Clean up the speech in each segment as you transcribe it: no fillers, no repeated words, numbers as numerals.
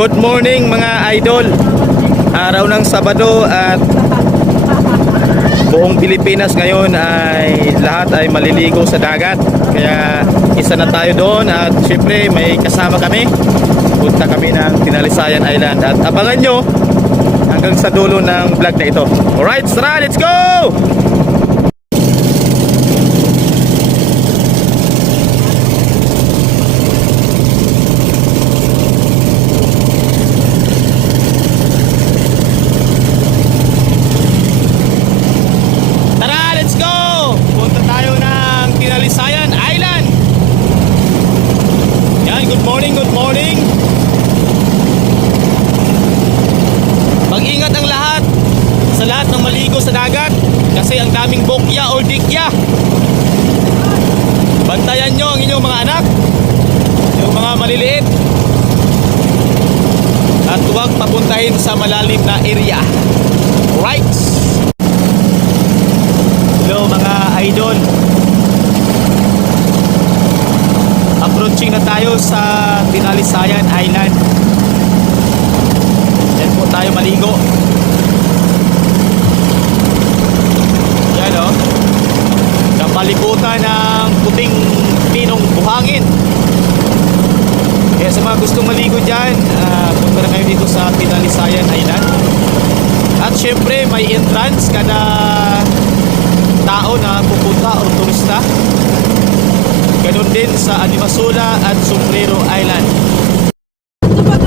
Good morning mga idol. Araw ng Sabado at buong Pilipinas ngayon ay lahat ay maliligo sa dagat. Kaya isa na tayo doon at syempre may kasama kami. Punta kami ng Tinalisayan Island at abangan nyo hanggang sa dulo ng vlog na ito. Alright, tara, let's go! Good morning. Mag-ingat ang lahat sa lahat ng maligo sa dagat kasi ang daming bokya o dikya. Bantayan nyo ang inyong mga anak, yung mga maliliit, at huwag papuntahin sa malalim na area. Right? Hello mga idol. Approaching na tayo sa Tinalisayan Island. Diyan po tayo maligo. Yan o. Sa palikutan ng puting pinong buhangin. Kaya sa mga gustong maligo dyan, punta na kayo dito sa Tinalisayan Island. At syempre may entrance kada tao na pupunta o turista. Ganon din sa Animasula at Sombrero Island.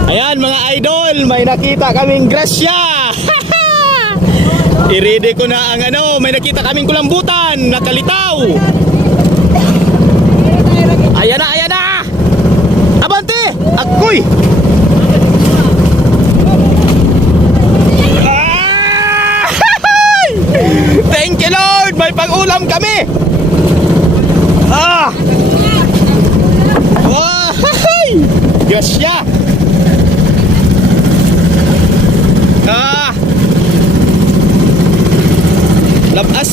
Ayan mga idol, may nakita kaming grasya. I-ready ko na ang may nakita kaming kulambutan, nakalitaw. Ayan na, ayan na. Abante, akoy. Thank you Lord, may pang-ulam kami. Diyos siya. Labas